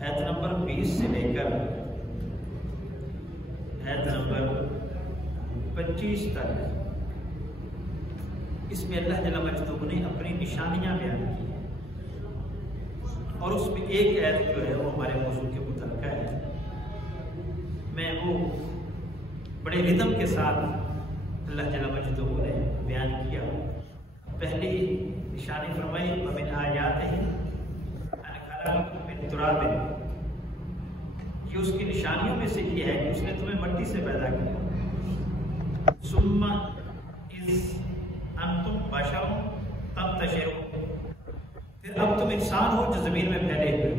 آیت نمبر 20 سے لے کر آیت نمبر 25 تک اس میں اللہ جل مجدہ نے اپنی نشانیاں بیان کی ہیں، اور اس میں ایک آیت جو ہے وہ ہمارے موضوع کے متعلقہ ہے۔ میں وہ بڑے ردم کے ساتھ اللہ جل مجدہ نے بیان کیا۔ پہلی نشانی فرمائی وَمِنْ آیَاتِهِ أَنْ خَلَقَكُم مِّن تُرَابٍ، کہ اس کی نشانیوں میں سے یہ ہے کہ اس نے تمہیں مٹی سے پیدا کیا، ثُمَّ إِذْ أَنْتُمْ بَشَرٌ تَنْتَشِرُونَ، پھر اب تم انسان ہو جو زمین میں پھیلے ہوئے،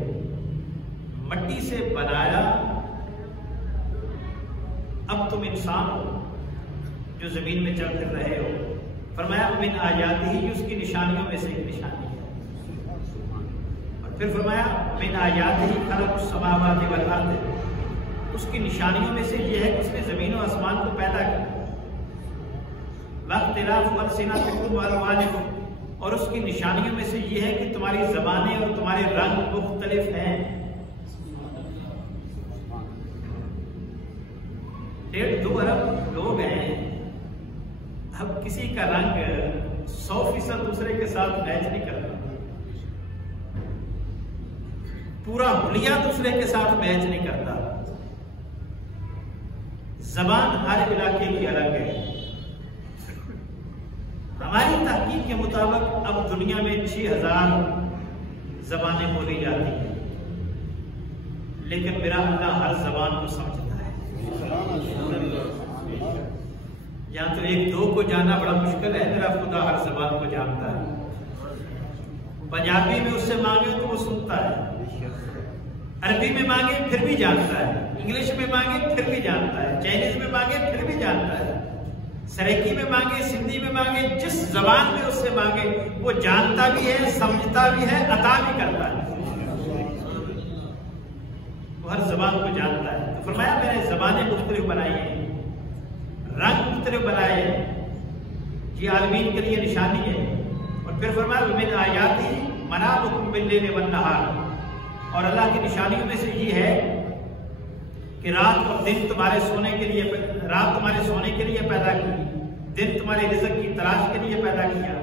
مٹی سے بنایا، اب تم انسان ہو جو زمین میں چل پھر رہے ہو۔ فرمایا من آیاتہ، اس کی نشانیوں میں سے ایک نشانی ہے، اور پھر فرمایا من آیاتہ خلق السماوات والارض، اس کی نشانیوں میں سے یہ ہے کہ اس نے زمین و آسمان کو پیدا کیا۔ واختلاف السنتکم والوانکم، اور اس کی نشانیوں میں سے یہ ہے کہ تمہاری زبانیں اور تمہارے رنگ مختلف ہیں۔ 1.5-2 ارب لوگ ہیں، اب کسی کا رنگ 100% دوسرے کے ساتھ میچ نہیں کرتا، پورا حلیہ دوسرے کے ساتھ میچ نہیں کرتا، زبان ہر علاقے کی الگ ہے۔ ہماری تحقیق کے مطابق اب دنیا میں 6000 زبانیں بولی جاتی ہیں، لیکن میرا اللہ ہر زبان کو سمجھتا ہے۔ یہاں تو 1-2 کو جاننا بڑا مشکل ہے، میرا خدا ہر زبان کو جانتا ہے۔ پنجابی میں اس سے مانگے تو وہ سنتا ہے، عربی میں مانگے پھر بھی جانتا ہے، انگلش میں مانگے پھر بھی جانتا ہے، چائنیز میں مانگے پھر بھی جانتا ہے، سریکی میں مانگے، سندھی میں مانگے، جس زبان میں اس سے مانگے وہ جانتا بھی ہے، سمجھتا بھی ہے، عطا بھی کرتا ہے۔ وہ ہر زبان کو جانتا ہے۔ تو فرمایا میں نے زبانیں مختلف بنائی ہیں، رنگ مختلف بنائے ہیں، یہ عالمین کے لیے نشانی ہے۔ اور پھر فرمایا وَمِنْ آیَاتِهِ مَنَامُكُمْ بِاللَّيْلِ وَالنَّهَارِ، اور اللہ کی نشانیوں میں سے یہ ہے کہ رات اور دن تمہارے سونے کے لیے، رات تمہارے سونے کے لیے پیدا کی، دن تمہارے رزق کی تلاش کے لیے پیدا کیا۔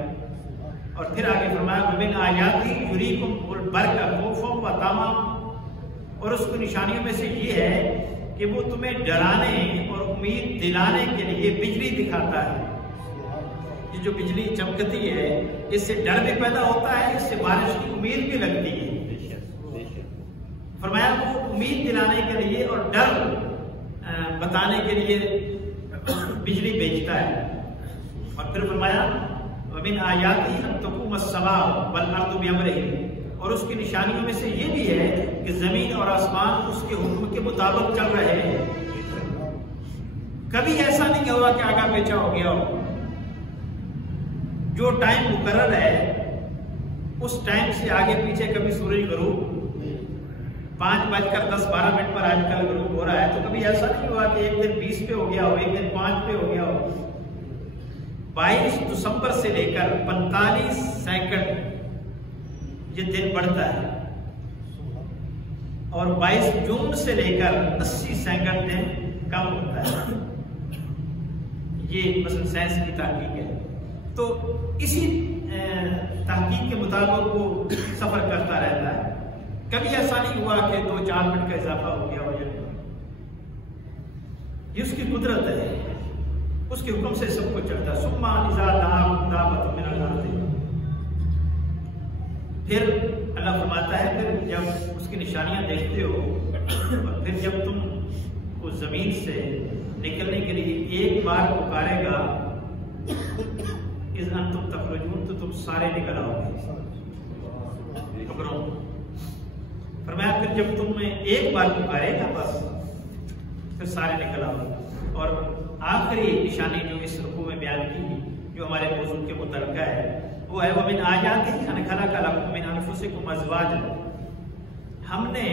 اور پھر آگے فرمایا وَمِنْ آیَاتِهِ يُرِيكُمُ الْبَرْقَ خَوْفًا وَطَمَعًا، اور اس کی نشانیوں میں سے یہ ہے کہ وہ تمہیں ڈرانے اور امید دلانے کے لیے بجلی دکھاتا ہے۔ یہ جو بجلی چمکتی ہے اس سے ڈر بھی پیدا ہوتا ہے، اس سے بارش کی امید بھی لگتی ہے۔ فرمایا وہ امید دلانے کے لیے اور ڈر بتانے کے لیے بجلی بھیجتا ہے۔ اور پھر فرمایا وَمِنْ آیَاتِهِ أَن تَقُومَ السَّمَاءُ وَالْأَرْضُ بِأَمْرِهِ، اور اس کی نشانیوں میں سے یہ بھی ہے کہ زمین اور آسمان اس کے حکم کے مطابق چل رہے ہیں۔ کبھی ایسا نہیں ہوا کہ آگا پیچھا ہو گیا ہو. جو ٹائم مقرر ہے اس ٹائم سے آگے پیچھے کبھی سورج غروب 5:10-12 پر آج کل غروب ہو رہا ہے، تو کبھی ایسا نہیں ہوا کہ ایک دن 20 پہ ہو گیا ہو، ایک دن 5 پہ ہو گیا ہو. 22 دسمبر سے لے کر 45 سیکنڈ یہ دن بڑھتا ہے، اور 22 جون سے لے کر 80 سیکنڈ دن کم ہوتا ہے. یہ مثلا سائنس کی تحقیق ہے. تو اسی تحقیق کے مطابق وہ سفر کرتا رہتا ہے. کبھی ایسا نہیں ہوا کہ 2-4 منٹ کا اضافہ ہو گیا ہو. یہ اس کی قدرت ہے، اس کے حکم سے سب کچھ چلتا ہے. ثم اذا دابت من الارض، پھر اللہ فرماتا ہے پھر جب اس کی نشانیاں دیکھتے ہو، اور پھر جب تم کو زمین سے نکلنے کے لیے ایک بار پکارے گا اذ انتم تخرجون، تو تم سارے نکل آؤ گے. فرمایا پھر جب تم نے ایک بار پکارے گا بس پھر سارے نکل آؤ گے. اور آخری نشانی جو اس رکوع میں بیان کی جو ہمارے موضوع کے متعلقہ ہے وہ ہے وَمِنْ آیَاتِهِ أَنْ خَلَقَ لَكُم مِّنْ أَنفُسِكُمْ أَزْوَاجًا. ہم نے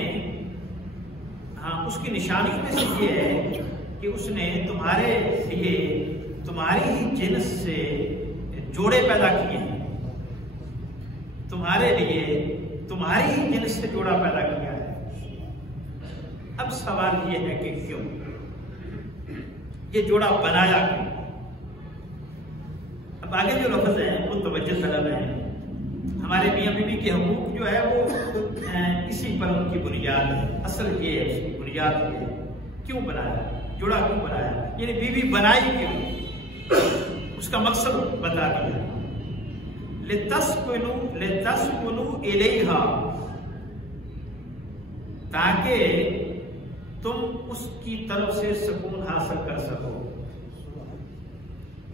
اس کی نشانی میں سے یہ ہے کہ اس نے تمہارے لیے تمہاری ہی جنس سے جوڑے پیدا کیے ہیں. تمہارے لیے تمہاری ہی جنس سے جوڑا پیدا کیا ہے. اب سوال یہ ہے کہ کیوں یہ جوڑا بنایا کیوں؟ اب آگے جو لفظ ہیں وہ توجہ طلب ہیں. ہمارے میاں بیوی کے حقوق جو ہے وہ اسی پر ان کی بنیاد ہے. اصل یہ ہے، اس کی بنیاد یہ ہے کیوں بنایا، جوڑا کیوں بنایا، یعنی بیوی بنائی کیوں، اس کا مقصد بتا دیا. لِتَسْكُنُوا إِلَيْهَا، تاکہ تم اس کی طرف سے سکون حاصل کر سکو،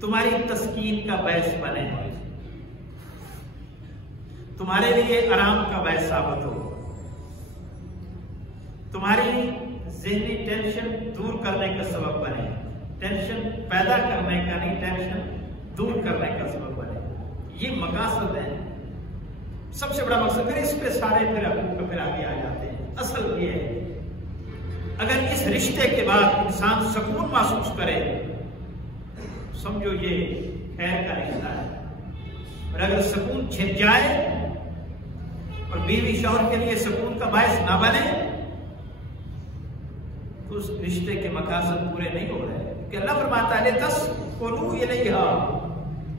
تمہاری تسکین کا باعث بنے، تمہارے لیے آرام کا باعث ثابت ہو، تمہاری ذہنی ٹینشن دور کرنے کا سبب بنے. ٹینشن پیدا کرنے کا نہیں، ٹینشن دور کرنے کا سبب بنے. یہ مقاصد ہے، سب سے بڑا مقصد. پھر اس پہ سارے پھر حقوق پھر آگے آ جاتے ہیں. اصل یہ ہے اگر اس رشتے کے بعد انسان سکون محسوس کرے سمجھو یہ خیر کا رشتہ ہے. اور اگر سکون چھپ جائے اور بیوی شوہر کے لیے سکون کا باعث نہ بنے تو اس رشتے کے مقاصد پورے نہیں ہو رہے. کہ اللہ فرماتا ہے تسکنوا الیہا،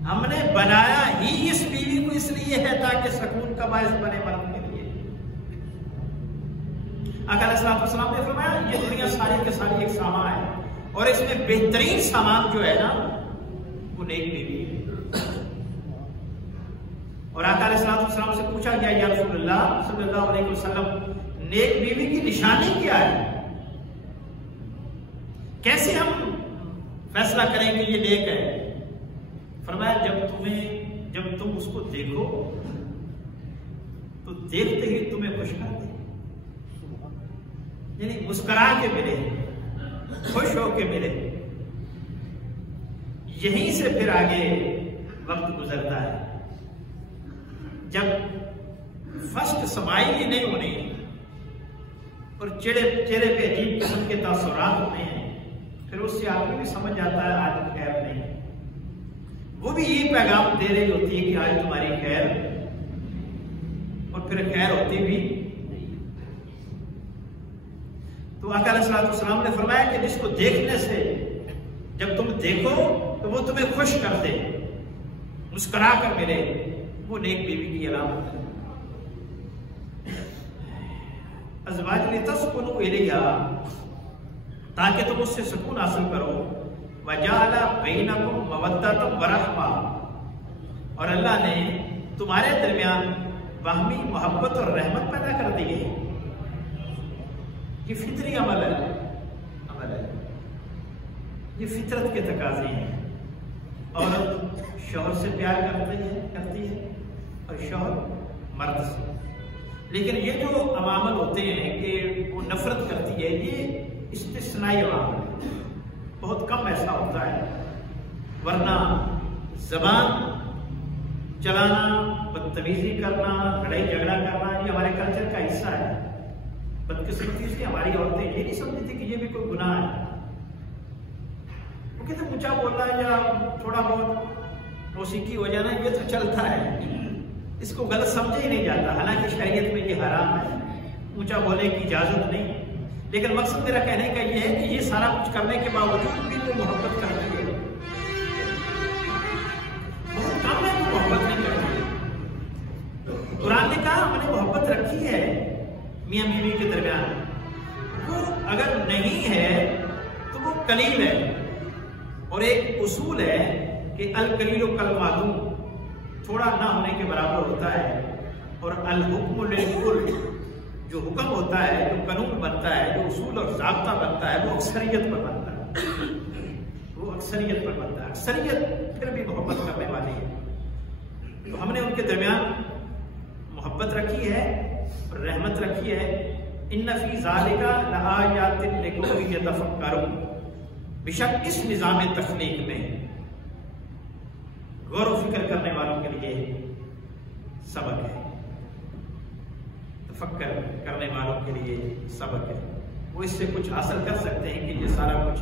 ہم نے بنایا ہی اس بیوی کو اس لیے ہے تاکہ سکون کا باعث بنے مرد کے لیے. آقا علیہ السلام نے فرمایا یہ دنیا ساری کے ساری ایک سامان ہے، اور اس میں بہترین سامان جو ہے نا وہ نیک بیوی ہے. اور آقا علیہ السلام سے پوچھا گیا یا رسول اللہ صلی اللہ علیہ وسلم نیک بیوی کی نشانی کیا ہے، کیسے ہم فیصلہ کریں کہ یہ نیک ہے؟ فرمایا جب تم اس کو دیکھو تو دیکھتے ہی تمہیں خوش کر دے، یعنی مسکرا کے ملے، خوش ہو کے ملے. یہیں سے پھر آگے وقت گزرتا ہے. جب فرسٹ سمائل نہیں ہونی اور چہرے پہ عجیب قسم کے تاثرات ہوتے ہیں، پھر اس سے آدمی بھی سمجھ جاتا ہے آج خیر نہیں. وہ بھی یہ پیغام دے رہی ہوتی ہے کہ آج تمہاری خیر، اور پھر خیر ہوتی بھی نہیں. تو آقا علیہ السلام نے فرمایا کہ جس کو دیکھنے سے جب تم دیکھو تو وہ تمہیں خوش کر دے، مسکرا کر ملے، وہ نیک بیوی کی علامت ہے. ازواج لتسکنوا الیہا، تاکہ تم اس سے سکون حاصل کرو. وجعل بینکم مودۃ ورحمہ، اور اللہ نے تمہارے درمیان باہمی محبت اور رحمت پیدا کر دی ہے. یہ فطری عمل ہے، یہ فطرت کے تقاضے ہیں. عورت شوہر سے پیار کرتی ہے اور شوہر مرد سے. لیکن یہ جو عوامل ہوتے ہیں کہ وہ نفرت کرتی ہے، یہ استثنائی عوامل ہے. بہت کم ایسا ہوتا ہے، ورنہ زبان چلانا، بدتمیزی کرنا، لڑائی جھگڑا کرنا یہ ہمارے کلچر کا حصہ ہے۔ بدقسمتی سے ہماری عورتیں یہ نہیں سمجھتی کہ یہ بھی کوئی گناہ ہے، وہ کہتے اونچا بولنا یا تھوڑا بہت موسیقی ہو جانا یہ تو چلتا ہے، اس کو غلط سمجھا ہی نہیں جاتا، حالانکہ شریعت میں یہ حرام ہے، اونچا بولنے کی اجازت نہیں۔ لیکن مقصد میرا کہنے کا یہ ہے کہ یہ سارا کچھ کرنے کے باوجود بھی وہ محبت کرتی ہے، بہت کم ہے وہ محبت نہیں کرتی۔ قرآن نے کہا ہم نے محبت رکھی ہے میاں بیوی کے درمیان، وہ اگر نہیں ہے تو وہ قلیل ہے، اور ایک اصول ہے کہ القلیل کالمعدوم، تھوڑا نہ ہونے کے برابر ہوتا ہے، اور الحکم للکل، جو حکم ہوتا ہے، جو قانون بنتا ہے، جو اصول اور ضابطہ بنتا ہے وہ اکثریت پر بنتا ہے، وہ اکثریت پر بنتا ہے، اکثریت پھر بھی محبت کرنے والی ہے۔ تو ہم نے ان کے درمیان محبت رکھی ہے اور رحمت رکھی ہے۔ ان فی ذالک لآیات لقوم یتفکرون، بے شک اس نظام تخلیق میں غور و فکر کرنے والوں کے لیے سبق ہے، تفکر کرنے والوں کے لیے سبق ہے، وہ اس سے کچھ حاصل کر سکتے ہیں کہ یہ سارا کچھ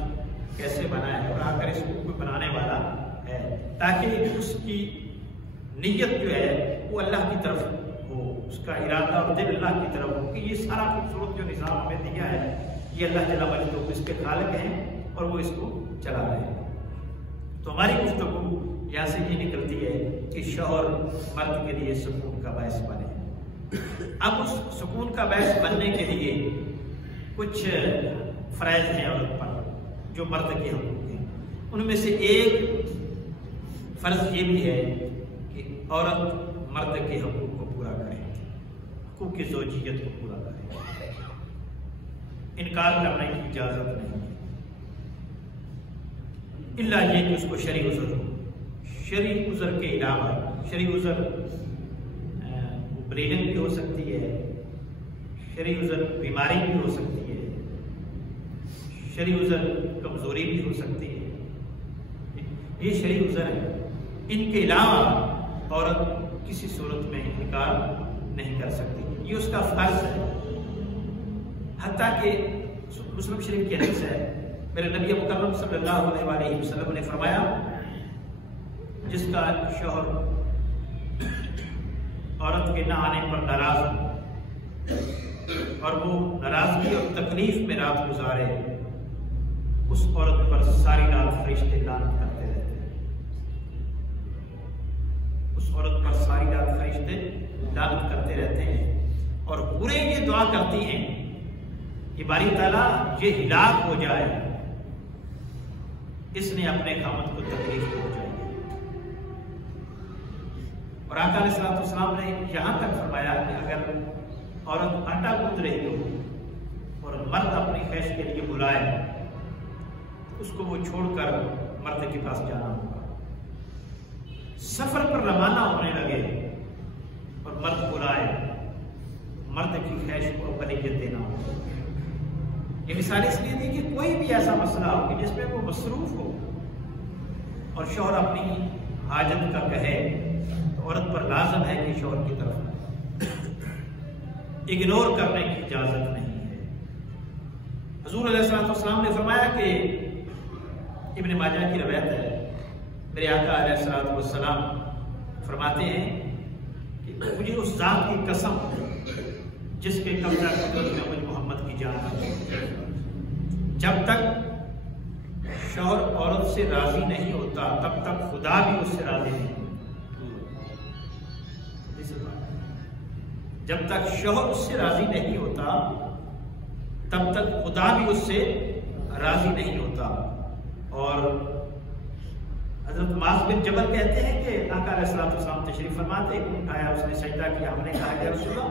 کیسے بنا ہے، اور آ کر اس کو کوئی بنانے والا ہے، تاکہ اس کی نیت جو ہے وہ اللہ کی طرف ہو، اس کا ارادہ اور دل اللہ کی طرف ہو، کہ یہ سارا خوبصورت جو نظام ہمیں دیا ہے یہ اللہ جل وجلہ اس کے خالق ہیں اور وہ اس کو چلا رہے ہیں۔ تو ہماری گفتگو یہاں سے یہ نکلتی ہے کہ شوہر مرد کے لیے سکون کا باعث بنے۔ اب اس سکون کا باعث بننے کے لیے کچھ فرائض ہیں عورت پر جو مرد کے حقوق ہیں، ان میں سے ایک فرض یہ بھی ہے کہ عورت مرد کے حقوق کو پورا کرے، حقوق زوجیت کو پورا کرے، انکار کرنے کی اجازت نہیں، اللہ یہ کہ اس کو شرعی عذر ہو، شرعی عذر کے علاوہ، شرعی عذر بلیڈنگ بھی ہو سکتی ہے، شرعی عذر بیماری بھی ہو سکتی ہے، شرعی عذر کمزوری بھی ہو سکتی ہے، یہ شرعی عذر ہے، ان کے علاوہ عورت کسی صورت میں انکار نہیں کر سکتی، یہ اس کا فرض ہے۔ حتیٰ کہ مسلم شریف کی حدیث ہے، میرے نبی مکرم صلی اللہ علیہ وآلہ وسلم نے فرمایا جس کا شوہر عورت کے نہ آنے پر ناراض ہو اور وہ ناراضگی اور تکلیف میں رات گزارے، اس عورت پر ساری رات فرشتے لعنت کرتے رہتے ہیں، اس عورت پر ساری رات فرشتے لعنت کرتے رہتے ہیں، اور پورے یہ دعا کرتی ہیں کہ باری تعالیٰ یہ ہلاک ہو جائے، اس نے اپنے خامد کو تکلیف پہنچائی ہے۔ اور آقا علیہ السلام نے یہاں تک فرمایا کہ اگر عورت آٹا گوندھ رہی ہو اور مرد اپنی خواہش کے لیے بلائے تو اس کو وہ چھوڑ کر مرد کے پاس جانا ہوگا، سفر پر روانہ ہونے لگے اور مرد بلائے، مرد کی خواہش کو اولویت دینا ہوگا۔ یہ مثال اس لیے دی کہ کوئی بھی ایسا مسئلہ ہو کہ جس میں وہ مصروف ہو اور شوہر اپنی حاجت کا کہے تو عورت پر لازم ہے کہ شوہر کی طرف اگنور کرنے کی اجازت نہیں ہے۔ حضور علیہ السلام نے فرمایا کہ ابن ماجہ کی روایت ہے، میرے آقا علیہ السلام فرماتے ہیں کہ مجھے اس ذات کی قسم جس کے قبضہ قدرت میں مجھ محمد کی جان ہے، جب تک شوہر عورت سے راضی نہیں ہوتا تب تک خدا بھی اس سے راضی نہیں ہوتا، جب تک شوہر اس سے راضی نہیں ہوتا تب تک خدا بھی اس سے راضی نہیں ہوتا۔ اور حضرت معاذ بن جبل کہتے ہیں کہ آقا علیہ السلام تشریف فرماتے، ایک اٹھایا، اس نے سجدہ کیا، ہم نے کہا کہ رسول اللہ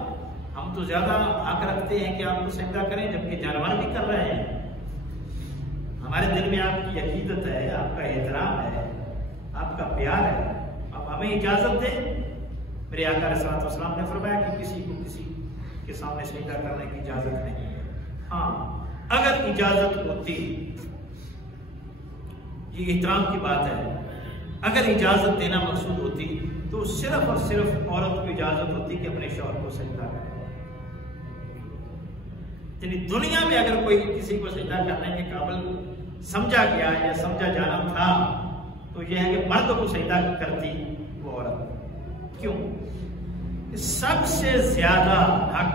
ہم تو زیادہ حق رکھتے ہیں کہ آپ کو سجدہ کریں جبکہ جانور بھی کر رہے ہیں، ہمارے دل میں آپ کی عقیدت ہے، آپ کا احترام ہے، آپ کا پیار ہے، آپ ہمیں اجازت دیں۔ میرے آقا علیہ السلام نے فرمایا کہ کسی کو کسی کے سامنے سجدہ کرنے کی اجازت نہیں ہے، ہاں اگر اجازت ہوتی یہ احترام کی بات ہے. اگر اجازت دینا مقصود ہوتی تو صرف اور صرف عورت کو اجازت ہوتی کہ اپنے شوہر کو سجدہ کرے. یعنی دنیا میں اگر کوئی کسی کو سجدہ کرنے کے قابل سمجھا گیا یا سمجھا جانا تھا تو یہ ہے کہ مرد کو سجدہ کرتی وہ عورت. کیوں؟ سب سے زیادہ حق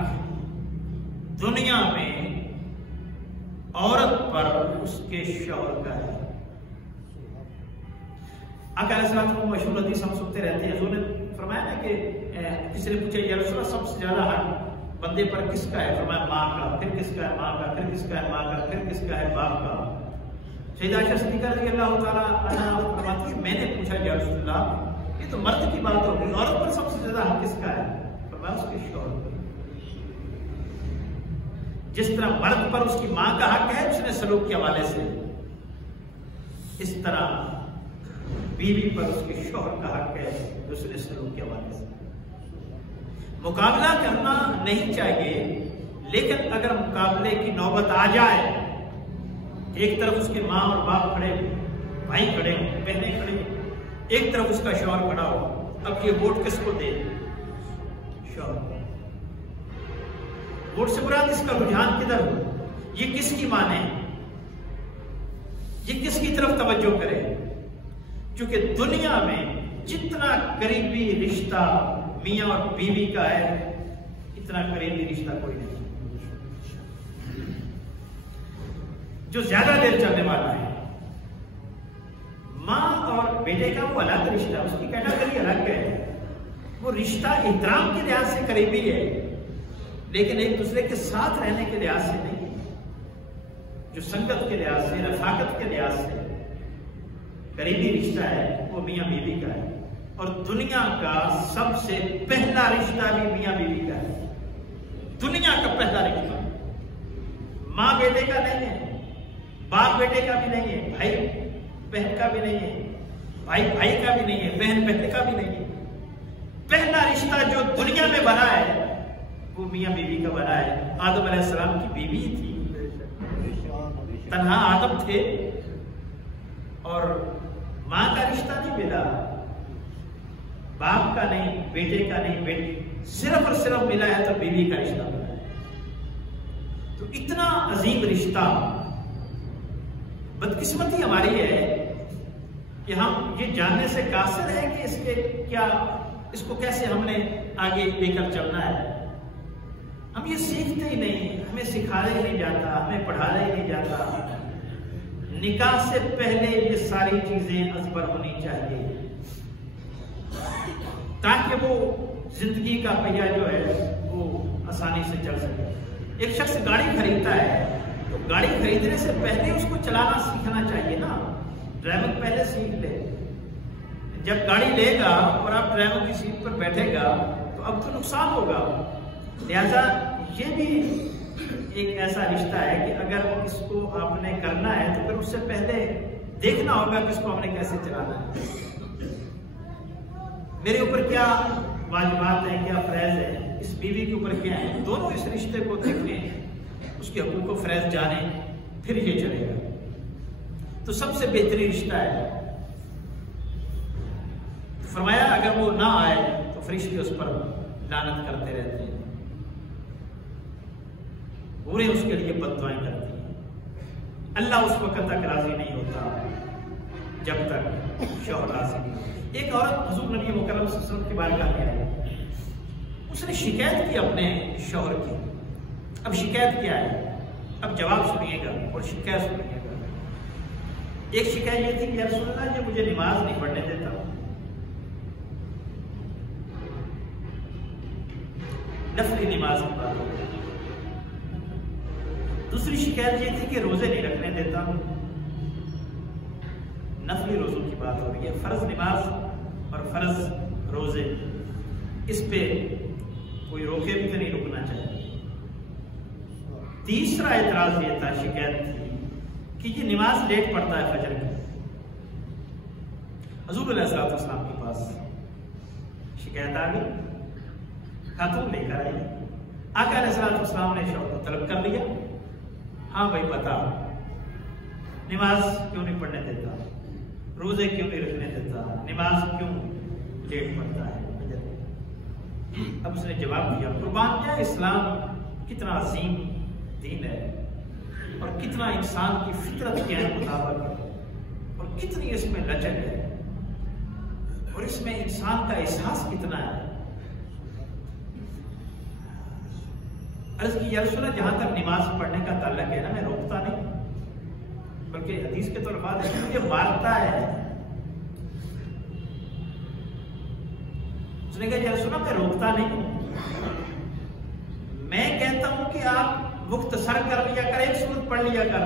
دنیا میں عورت پر اس کے شوہر کا ہے. آقا علیہ السلام کو مشہور حدیث ہم سنتے رہتے ہیں. حضور نے فرمایا نا کہ کسی نے پوچھا یا رسول اللہ سب سے زیادہ حق بندے پر کس کا ہے؟ فرمایا ماں کا. پھر کس کا ہے؟ ماں کا. پھر کس کا ہے؟ ماں کا. پھر کس کا ہے؟ باپ کا. سیدہ عائشہ صدیقہ رضی اللہ تعالیٰ عنہا فرماتی ہے میں نے پوچھا یا رسول اللہ یہ تو مرد کی بات ہوگی، عورت پر سب سے زیادہ حق کس کا ہے؟ فرمایا اس کے شوہر پر. جس طرح مرد پر اس کی ماں کا حق ہے اس نے سلوک کے حوالے سے، اس طرح بیوی پر اس کے شوہر کا حق ہے اس نے سلوک کے حوالے سے. مقابلہ کرنا نہیں چاہیے، لیکن اگر مقابلے کی نوبت آ جائے، ایک طرف اس کے ماں اور باپ کھڑے ہو، بھائی کھڑے ہو، بہنیں کھڑے ہو، ایک طرف اس کا شوہر کھڑا ہو، اب یہ ووٹ کس کو دے؟ شوہر. ووٹ سے مراد اس کا رجحان کدھر ہو؟ یہ کس کی مانے؟ یہ کس کی طرف توجہ کرے؟ کیونکہ دنیا میں جتنا قریبی رشتہ میاں اور بیوی کا ہے اتنا قریبی رشتہ کوئی نہیں. جو زیادہ دیر چلنے والا ہے ماں اور بیٹے کا وہ الگ رشتہ، اس کی کیٹیگری الگ ہے. وہ رشتہ احترام کے لحاظ سے قریبی ہے لیکن ایک دوسرے کے ساتھ رہنے کے لحاظ سے نہیں. جو سنگت کے لحاظ سے، رفاقت کے لحاظ سے قریبی رشتہ ہے وہ میاں بیوی کا ہے. اور دنیا کا سب سے پہلا رشتہ بھی میاں بیوی کا ہے. دنیا کا پہلا رشتہ ماں بیٹے کا نہیں ہے، باپ بیٹے کا بھی نہیں ہے، بھائی بہن کا بھی نہیں ہے، بھائی بھائی کا بھی نہیں ہے، بہن بہن کا بھی نہیں ہے. پہلا رشتہ جو دنیا میں بنا ہے وہ میاں بیوی کا بنا ہے. آدم علیہ السلام کی بیوی تھی، تنہا آدم تھے اور ماں کا رشتہ نہیں ملا، باپ کا نہیں، بیٹے کا نہیں، بیٹی صرف اور صرف ملا ہے تو بیوی کا رشتہ ملا ہے. تو اتنا عظیم رشتہ. بدقسمتی ہماری ہے کہ ہم یہ جاننے سے قاصر ہیں کہ اس کو کیسے ہم نے آگے لے کر چلنا ہے. ہم یہ سیکھتے ہی نہیں، ہمیں سکھایا ہی نہیں جاتا، ہمیں پڑھایا ہی نہیں جاتا. نکاح سے پہلے یہ ساری چیزیں ازبر ہونی چاہیے تاکہ وہ زندگی کا پہیہ جو ہے وہ آسانی سے چل سکے. ایک شخص گاڑی خریدتا ہے تو گاڑی خریدنے سے پہلے اس کو چلانا سیکھنا چاہیے نا. ڈرائیونگ پہلے سیکھ لے. جب گاڑی لے گا اور آپ ڈرائیور کی سیٹ پر بیٹھے گا تو اب تو نقصان ہوگا. لہذا یہ بھی ایک ایسا رشتہ ہے کہ اگر اس کو آپ نے کرنا ہے تو پھر اس سے پہلے دیکھنا ہوگا کہ اس کو ہم نے کیسے چلانا ہے. میرے اوپر کیا واجبات ہیں، کیا فریض ہے، اس بیوی کے اوپر کیا ہے. دونوں اس رشتے کو دیکھیں، اس کے حقوق و فریض جانیں، پھر یہ چلے گا. تو سب سے بہترین رشتہ ہے. فرمایا اگر وہ نہ آئے تو فرشتے اس پر لعنت کرتے رہتے ہیں، پورے اس کے لیے بد دعائیں کرتی ہیں. اللہ اس وقت تک راضی نہیں ہوتا جب تک شوہر راضی نہیں ہوتا. ایک عورت حضور نبی مکرم صلی اللہ علیہ وسلم کی بارگاہ میں آئی، اس نے شکایت کی اپنے شوہر کی. اب شکایت کیا ہے؟ اب جواب سنیے گا اور شکایت سنیے گا. ایک شکایت یہ تھی کہ یا رسول اللہ یہ مجھے نماز نہیں پڑھنے دیتا. نفلی نماز کی بات ہو گئی. دوسری شکایت یہ تھی کہ روزے نہیں رکھنے دیتا. نفلی روزوں کی بات ہو رہی ہے. فرض نماز اور فرض روزے اس پہ کوئی روکے بھی تو نہیں رکنا چاہیے. تیسرا اعتراض یہ تھا، شکایت تھی کہ یہ نماز لیٹ پڑتا ہے فجر کی. حضور علیہ السلام کے پاس شکایت آ گئی، خاتون لے کر آئی. آقا علیہ السلام نے شوہر کو طلب کر لیا. ہاں بھائی بتا، نماز کیوں نہیں پڑھنے دیتا؟ روزے کیوں نہیں رکھنے دیتا, نماز کیوں لیٹ پڑتا ہے. اب اس نے جواب دیا, قربان کیا اسلام کتنا عظیم دین ہے اور کتنا انسان کی فطرت کے مطابق ہے اور کتنی اس میں لچک ہے اور اس میں انسان کا احساس کتنا ہے. عرض کی یا رسول اللہ, جہاں تک نماز پڑھنے کا تعلق ہے نا, میں روکتا نہیں, بلکہ حدیث کے طور پر مجھے مارتا ہے. اس نے کہا یا رسول اللہ, میں روکتا نہیں ہوں, میں کہتا ہوں کہ آپ مختصر کر لیا کر, ایک سورت پڑھ لیا کر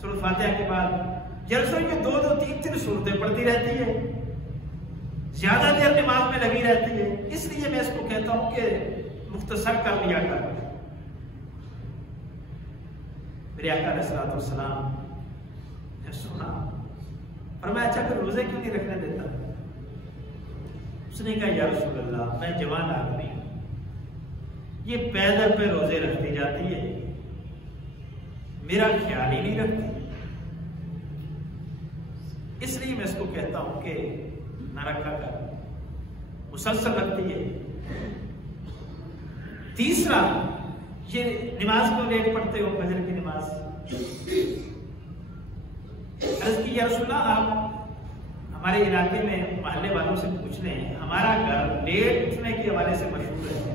سورت فاتحہ کے بعد. یا رسول اللہ, یہ 2-3 سورتیں پڑھتی رہتی ہے, زیادہ دیر نماز میں لگی رہتی ہے, اس لیے میں اس کو کہتا ہوں کہ مختصر کر لیا کر. میرے آقا علیہ الصلوۃ والسلام نے سنا, فرمایا اچھا پھر روزے کیوں نہیں رکھنے دیتا؟ اس نے کہا یا رسول اللہ, میں جوان آدمی ہوں, یہ پیدل پہ روزے رکھتی جاتی ہے, میرا خیال ہی نہیں رکھتی, اس لیے میں اس کو کہتا ہوں کہ نہ رکھا کر, مسلسل رکھتی ہے. تیسرا, یہ نماز کو لیٹ پڑھتے ہو, فجر کی نماز. عرض کی یا رسول اللہ, آپ ہمارے علاقے میں محلے والوں سے پوچھ لیں, ہمارا گھر لیٹ اٹھنے کے حوالے سے مشہور ہے,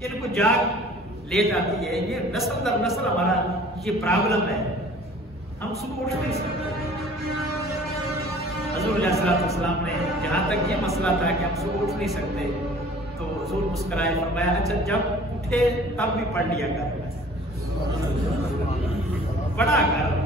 ان کو جاگ لیٹ آتی ہے, یہ نسل در نسل ہمارا یہ پرابلم ہے, ہم صبح اٹھ نہیں سکتے. حضور علیہ الصلوۃ والسلام نے جہاں تک یہ مسئلہ تھا کہ ہم صبح اٹھ نہیں سکتے تو حضور مسکرائے, فرمایا اچھا جب اٹھے تب بھی پڑھ لیا کر, پڑھا کر.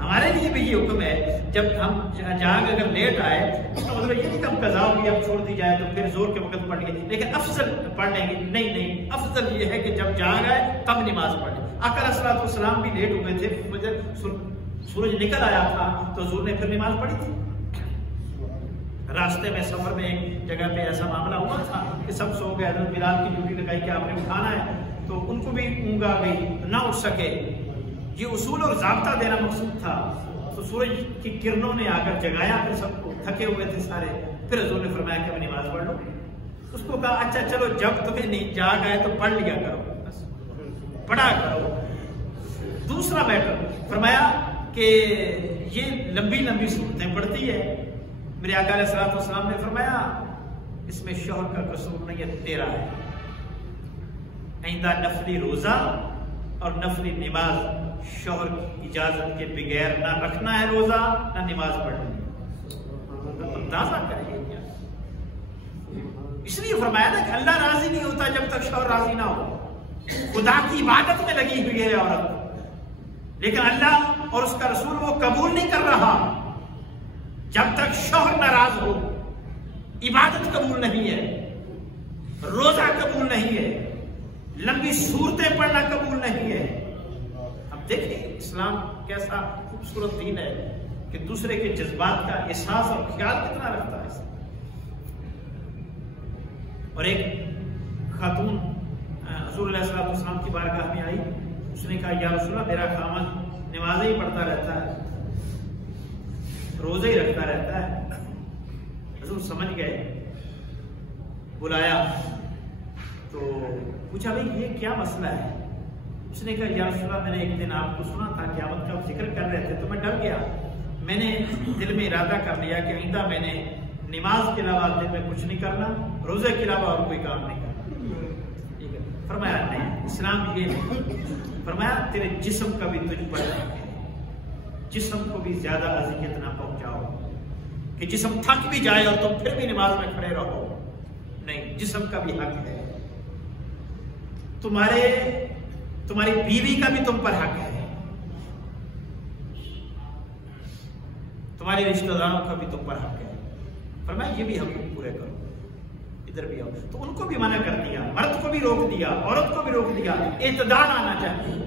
ہمارے لیے بھی یہ حکم ہے, جب ہم جاگ اگر لیٹ آئے تو مطلب یہ نہیں کہ ہم قضا ہوگی اب چھوڑ دی جائے تو پھر زور کے وقت پڑھ لیں, لیکن افضل پڑھ لیں گے. نہیں, افضل یہ ہے کہ جب جاگ آئے تب نماز پڑھ لیں. آقا علیہ الصلوۃ والسلام بھی لیٹ ہوئے تھے, سورج نکل آیا تھا تو حضور نے پھر نماز پڑھی تھی. راستے میں سفر میں ایک جگہ پہ ایسا معاملہ ہوا تھا کہ سب سو گئے, حضرت بلال کی ڈیوٹی لگائی کہ آپ نے اٹھانا ہے, تو ان کو بھی اونگ آ گئی, نہ اٹھ سکے. یہ اصول اور ضابطہ دینا مقصود تھا. تو سورج کی کرنوں نے آ کر جگایا, پھر سب کو تھکے ہوئے تھے سارے. پھر حضور نے فرمایا کہ میں نماز پڑھ لوں. اس کو کہا اچھا چلو جب تمہیں نہیں جاگ آئے تو پڑھ لیا کرو, پڑھا کرو. دوسرا میٹر فرمایا کہ یہ لمبی لمبی صورتیں پڑھتی ہے. میرے آقا علیہ الصلوۃ والسلام نے فرمایا اس میں شوہر کا قصور نہیں ہے, تیرا ہے. آئندہ نفلی روزہ اور نفلی نماز شوہر کی اجازت کے بغیر نہ رکھنا ہے, روزہ نہ نماز پڑھنی. اندازہ کریے کیا, اس لیے فرمایا نا کہ اللہ راضی نہیں ہوتا جب تک شوہر راضی نہ ہو. خدا کی عبادت میں لگی ہوئی ہے عورت, لیکن اللہ اور اس کا رسول وہ قبول نہیں کر رہا جب تک شوہر ناراض ہو. عبادت قبول نہیں ہے, روزہ قبول نہیں ہے, لمبی صورتیں پڑھنا قبول نہیں ہے. اب دیکھیں اسلام کیسا خوبصورت دین ہے کہ دوسرے کے جذبات کا احساس اور خیال کتنا رکھتا ہے. اور ایک خاتون حضور علیہ الصلوۃ والسلام کی بارگاہ میں آئی, اس نے کہا یا رسول اللہ, میرا خاوند نمازیں ہی پڑھتا رہتا ہے, روزے ہی رکھتا رہتا ہے. حضور سمجھ گئے, بلایا تو پوچھا بھائی یہ کیا مسئلہ ہے. اس نے کہا یا رسول اللہ, میں نے ایک دن آپ کو سنا تھا قیامت کا ذکر کر رہے تھے تو میں ڈر گیا, میں نے دل میں ارادہ کر لیا کہ آئندہ میں نے نماز کے علاوہ دن میں کچھ نہیں کرنا, روزے کے علاوہ اور کوئی کام نہیں کرنا. ٹھیک ہے, فرمایا نہیں, اسلام یہ نہیں. فرمایا تیرے جسم کا بھی تجھ پر ہے, جسم کو بھی زیادہ اذیت نہ پہنچاؤ کہ جسم تھک بھی جائے اور تم پھر بھی نماز میں کھڑے رہو. نہیں, جسم کا بھی حق ہے, تمہاری بیوی کا بھی تم پر حق ہے, تمہارے رشتہ داروں کا بھی تم پر حق ہے. فرمایا یہ بھی حقوق پورے کرو, ادھر بھی آؤ. تو ان کو بھی منع کر دیا, مرد کو بھی روک دیا, عورت کو بھی روک دیا. اعتدال آنا چاہیے.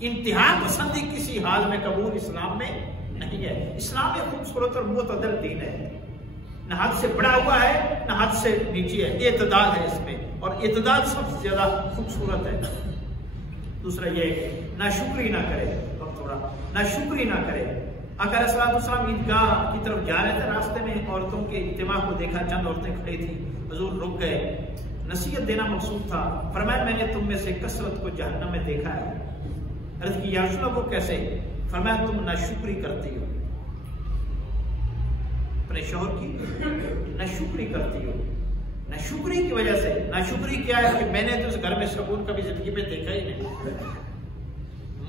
انتہا پسندی کسی حال میں قبول اسلام میں نہیں ہے. اسلام ایک خوبصورت اور معتدل دین ہے, نہ حد سے بڑا ہوا ہے نہ حد سے نیچے ہے, اعتدال ہے اس میں, اور اعتدال سب سے زیادہ خوبصورت ہے. دوسرا یہ نہ شکری نہ کرے, اور تھوڑا نہ شکری نہ کرے, آقا علیہ الصلوۃ والسلام عیدگاہ کی طرف جا رہے تھے، راستے میں عورتوں کے اجتماع کو دیکھا، چند عورتیں کھڑی تھیں، حضور رک گئے، نصیحت دینا مقصود تھا، فرمایا میں نے تم میں سے کثرت کو جہنم میں دیکھا ہے۔ عرض کی یا رسول اللہ وہ کیسے؟ فرمایا تم ناشکری کرتی ہو، اپنے شوہر کی ناشکری کرتی ہو، ناشکری کی وجہ سے۔ ناشکری کیا ہے کہ میں نے تو اس گھر میں سکون کبھی زندگی میں دیکھا ہی نہیں،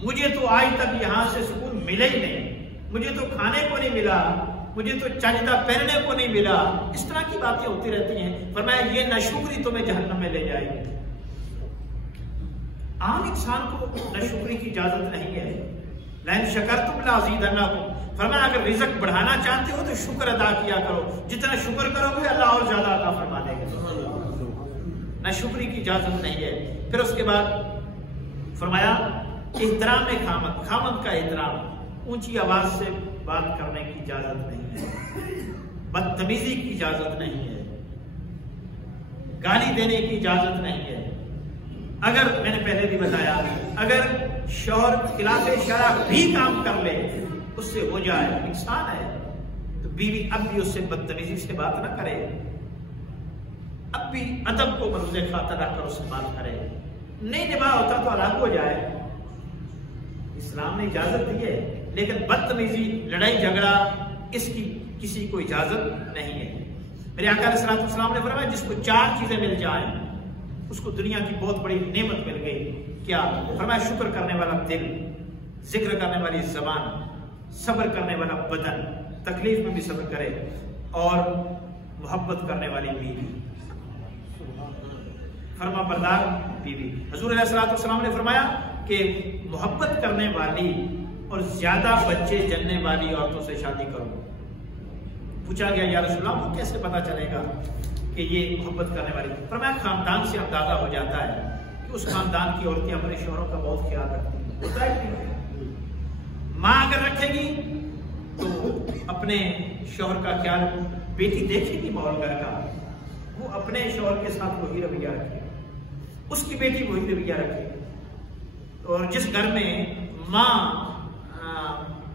مجھے تو آج تک یہاں سے سکون ملا ہی نہیں، مجھے تو کھانے کو نہیں ملا، مجھے تو چاندہ پہننے کو نہیں ملا، اس طرح کی باتیں ہوتی رہتی ہیں۔ فرمایا یہ ناشکری تمہیں جہنم میں لے جائے گی۔ عام انسان کو ناشکری کی اجازت نہیں ہے۔ لئن شکرتم لازیدنکم، فرمایا اگر رزق بڑھانا چاہتے ہو تو شکر ادا کیا کرو، جتنا شکر کرو گے اللہ اور زیادہ عطا فرما دے گا۔ ناشکری کی اجازت نہیں ہے۔ پھر اس کے بعد فرمایا احترام خامد، خامد کا احترام، اونچی آواز سے بات کرنے کی اجازت نہیں ہے، بدتمیزی کی اجازت نہیں ہے، گالی دینے کی اجازت نہیں ہے۔ اگر میں نے پہلے بھی بتایا، اگر شوہر خلاف شرع بھی کام کر لے، اس سے ہو جائے، انسان ہے، تو بیوی اب بھی اس سے بدتمیزی سے بات نہ کرے، اب بھی ادب کو مروز خاطر رکھ کر اس سے بات کرے۔ نہیں نبھا ہوتا تو الگ ہو جائے، اسلام نے اجازت دی ہے، لیکن بدتمیزی، لڑائی جھگڑا، اس کی کسی کو اجازت نہیں ہے۔ میرے آقا علیہ الصلوۃ والسلام نے فرمایا جس کو 4 چیزیں مل جائیں اس کو دنیا کی بہت بڑی نعمت مل گئی۔ کیا؟ فرمایا شکر کرنے والا دل، ذکر کرنے والی زبان، صبر کرنے والا بدن، تکلیف میں بھی صبر کرے، اور محبت کرنے والی بیوی، فرما بردار بیوی۔ حضور علیہ الصلوۃ والسلام نے فرمایا کہ محبت کرنے والی اور زیادہ بچے جننے والی عورتوں سے شادی کرو۔ پوچھا گیا یا رسول اللہ وہ کیسے پتا چلے گا کہ یہ محبت کرنے والی؟ فرمایا خاندان سے اندازہ ہو جاتا ہے کہ اس خاندان کی عورتیں اپنے شوہروں کا بہت خیال رکھتی ہیں۔ ہوتا ہے کہ ماں اگر رکھے گی تو اپنے شوہر کا خیال، بیٹی دیکھے گی ماحول گھر کا، وہ اپنے شوہر کے ساتھ وہی رویہ رکھے، اس کی بیٹی وہی رویہ رکھے۔ اور جس گھر میں ماں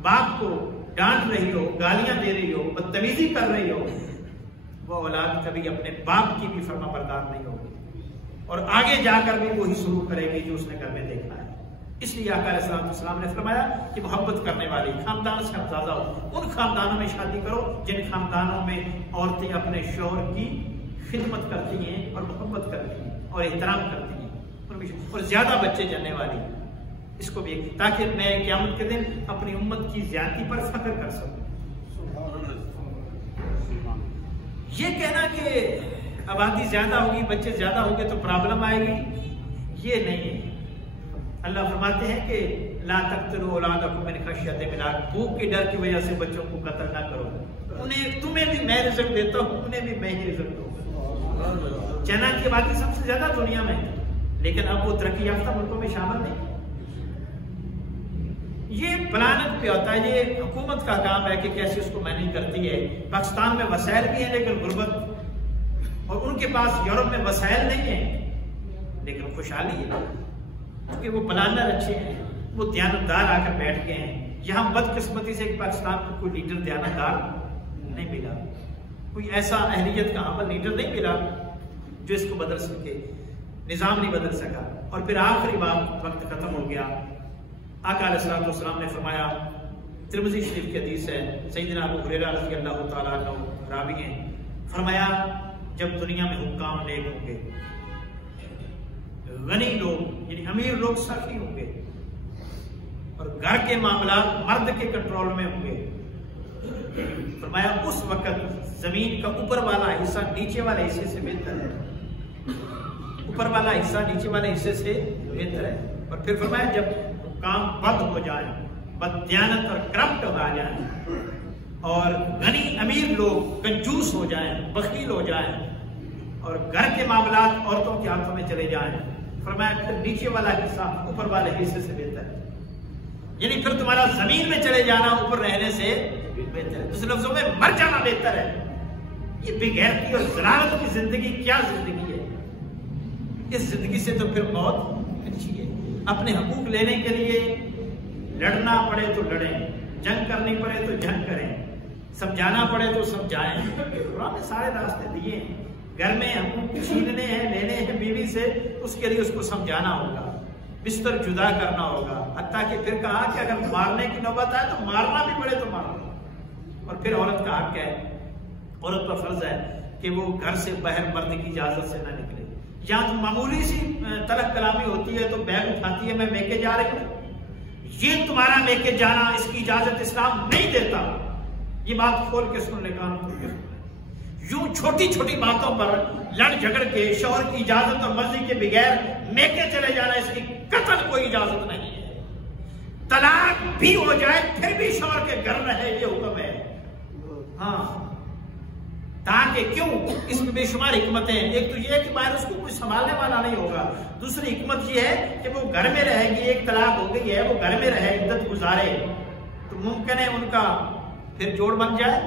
باپ کو ڈانٹ رہی ہو، گالیاں دے رہی ہو، بدتمیزی کر رہی ہو، وہ اولاد کبھی اپنے باپ کی بھی فرما بردار نہیں ہوگی، اور آگے جا کر بھی وہی سلوک کرے گی جو اس نے گھر میں دیکھا ہے۔ اس لیے آقا علیہ الصلوۃ والسلام نے فرمایا کہ محبت کرنے والی خاندان سے اندازہ ہو، ان خاندانوں میں شادی کرو جن خاندانوں میں عورتیں اپنے شوہر کی خدمت کرتی ہیں اور محبت کرتی ہیں اور احترام کرتی ہیں، اور زیادہ بچے جننے والی، اس کو بھی، تاکہ میں قیامت کے دن اپنی امت کی زیادتی پر فخر کر سکوں۔ یہ کہنا کہ آبادی زیادہ ہوگی، بچے زیادہ ہوں گے تو پرابلم آئے گی، یہ نہیں ہے۔ اللہ فرماتے ہیں کہ لا تقتلوا اولادکم من خشیۃ املاق، بھوک کے ڈر کی وجہ سے بچوں کو قتل نہ کرو، تمہیں بھی میں رزق دیتا ہوں، انہیں بھی میں ہی رزق دوں گا۔ چائنا کی آبادی سب سے زیادہ دنیا میں، لیکن اب وہ ترقی یافتہ ملکوں میں شامل نہیں۔ یہ پلاننگ پہ ہوتا ہے، یہ حکومت کا کام ہے کہ کیسے اس کو مینیج کرتی ہے۔ پاکستان میں وسائل بھی ہیں لیکن غربت، اور ان کے پاس یورپ میں وسائل نہیں ہیں لیکن خوشحالی ہے، کیونکہ وہ پلانر اچھے ہیں، وہ دیانتدار آ کر بیٹھ گئے ہیں۔ یہاں بدقسمتی سے پاکستان کو کوئی لیڈر دیانتدار نہیں ملا، کوئی ایسا اہلیت کا حامل لیڈر نہیں ملا جو اس کو بدل سکے، نظام نہیں بدل سکا۔ اور پھر آخری بات، وقت ختم ہو گیا، آقا علیہ الصلوۃ والسلام نے فرمایا، ترمذی شریف کی حدیث ہے، سیدنا ابو ہریرہ رضی اللہ تعالیٰ عنہ راوی ہیں، فرمایا جب دنیا میں حکام نیک ہوں گے، غنی لوگ یعنی امیر لوگ سخی ہوں گے، اور گھر کے معاملات مرد کے کنٹرول میں ہوں گے، فرمایا اس وقت زمین کا اوپر والا حصہ نیچے والے حصے سے بہتر ہے، اوپر والا حصہ نیچے والے حصے سے بہتر ہے۔ اور پھر فرمایا جب کام بد ہو جائیں، بددیانت اور کرپٹ ہو جائیں، اور غنی امیر لوگ کنجوس ہو جائیں، بخیل ہو جائیں، اور گھر کے معاملات عورتوں کے ہاتھوں میں چلے جائیں، فرمایا پھر نیچے والا حصہ اوپر والے حصے سے بہتر ہے، یعنی پھر تمہارا زمین میں چلے جانا اوپر رہنے سے بہتر ہے، دوسرے لفظوں میں مر جانا بہتر ہے۔ یہ بے غیرتی اور ذلالت کی زندگی کیا زندگی ہے؟ اس زندگی سے تو پھر موت اچھی ہے۔ اپنے حقوق لینے کے لیے لڑنا پڑے تو لڑیں، جنگ کرنی پڑے تو جنگ کریں، سمجھانا پڑے تو سمجھائیں۔ قرآن نے سارے راستے دیے ہیں۔ گھر میں حقوق چھیننے ہیں، لینے ہیں بیوی سے، اس کے لیے اس کو سمجھانا ہوگا، بستر جدا کرنا ہوگا، حتیٰ کہ پھر کہا کہ اگر مارنے کی نوبت آئے تو مارنا بھی پڑے تو مارنا۔ اور پھر عورت کا حق ہے، عورت پر فرض ہے کہ وہ گھر سے باہر مرد کی اجازت سے نہ نکلے۔ یا تو معمولی سی طلب کلامی ہوتی ہے تو بیگ اٹھاتی ہے، میں میکے جا رہی ہوں، یہ تمہارا میکے جانا اس کی اجازت اسلام نہیں دیتا۔ یہ بات کھول کے سن لے گا۔ یوں چھوٹی چھوٹی باتوں پر لڑ جھگڑ کے شوہر کی اجازت اور مرضی کے بغیر میکے چلے جانا، اس کی قطعاً کوئی اجازت نہیں ہے۔ طلاق بھی ہو جائے پھر بھی شوہر کے گھر رہے، یہ حکم ہے۔ ہاں، تاکہ کیوں؟ اس میں بے شمار حکمتیں ہیں۔ ایک تو یہ ہے کہ باہر اس کو کوئی سنبھالنے والا نہیں ہوگا، دوسری حکمت یہ ہے کہ وہ گھر میں رہے گی، ایک طلاق ہو گئی ہے، وہ گھر میں رہے، عدت گزارے، تو ممکن ہے ان کا پھر جوڑ بن جائے،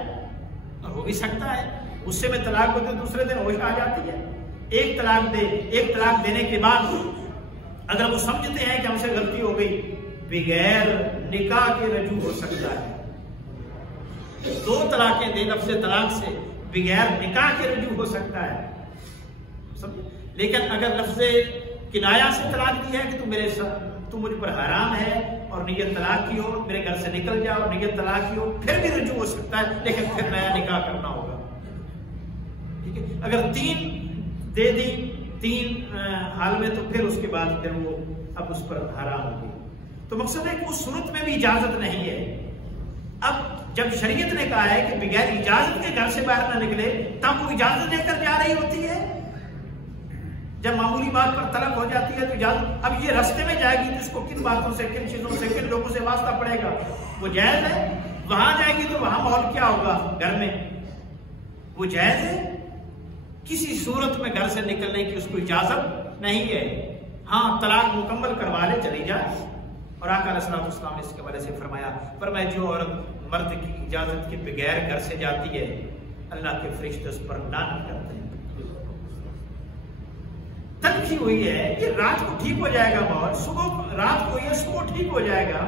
اور ہو بھی سکتا ہے غصے میں طلاق ہوتے دوسرے دن ہوش آ جاتی ہے۔ ایک طلاق دے، ایک طلاق دینے کے بعد اگر وہ سمجھتے ہیں کہ ہم سے غلطی ہو گئی، بغیر نکاح کے رجوع ہو سکتا ہے۔ دو طلاقیں دے لفظ طلاق سے بغیر نکاح کے رجوع ہو سکتا ہے، سمجھے؟ لیکن اگر لفظ کنایا سے طلاق دی ہے کہ تو مجھ پر حرام ہے اور نیت طلاق کی ہو، میرے گھر سے نکل جا اور نیت طلاق کی ہو، پھر بھی رجوع ہو سکتا ہے، لیکن پھر نیا نکاح کرنا ہوگا۔ ٹھیک ہے، اگر 3 دے دی 3 حال میں تو پھر اس کے بعد پھر وہ اب اس پر حرام ہوگی۔ تو مقصد ہے کہ اس صورت میں بھی اجازت نہیں ہے۔ اب جب شریعت نے کہا ہے کہ بغیر اجازت کے گھر سے باہر نہ نکلے، تب وہ اجازت لے کر جا رہی ہوتی ہے۔ جب معمولی بات پر طلب ہو جاتی ہے تو اجازت، اب یہ راستے میں جائے گی تو اس کو کن باتوں سے، کن چیزوں سے، کن لوگوں سے واسطہ پڑے گا، وہ جائز ہے۔ وہاں جائے گی تو وہاں ماحول کیا ہوگا؟ گھر میں وہ جائز ہے۔ کسی صورت میں گھر سے نکلنے کی اس کو اجازت نہیں ہے۔ ہاں، طلاق مکمل کروا لے، چلی جائے۔ اور آقا علیہ الصلوۃ والسلام نے اس کے بارے سے فرمایا جو عورت مرد کی اجازت کے بغیر گھر سے جاتی ہے، اللہ کے فرشتے اس پر لعنت کرتے ہیں۔ تنقید ہوئی ہے کہ رات کو ٹھیک ہو جائے گا ماحول، صبح رات کو یہ صبح ٹھیک ہو جائے گا۔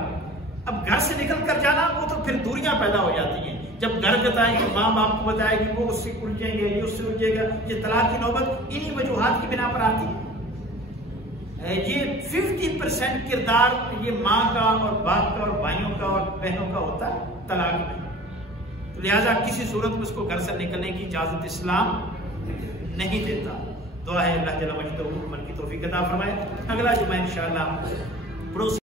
اب گھر سے نکل کر جانا، وہ تو پھر دوریاں پیدا ہو جاتی ہیں۔ جب گھر بتائیں گے، ماں باپ کو بتائے گی، وہ اس سے الجھیں گے، یہ اس سے الجھے گا۔ یہ طلاق کی نوبت انہی وجوہات کی بنا پر آتی ہے۔ یہ 50% کردار یہ ماں کا اور باپ کا اور بھائیوں کا اور بہنوں کا ہوتا ہے طلاق میں۔ تو لہٰذا کسی صورت میں اس کو گھر سے نکلنے کی اجازت اسلام نہیں دیتا۔ دعا ہے اللہ جل مجدہ من کی توفیق عطا فرمائے۔ اگلا جمعہ انشاءاللہ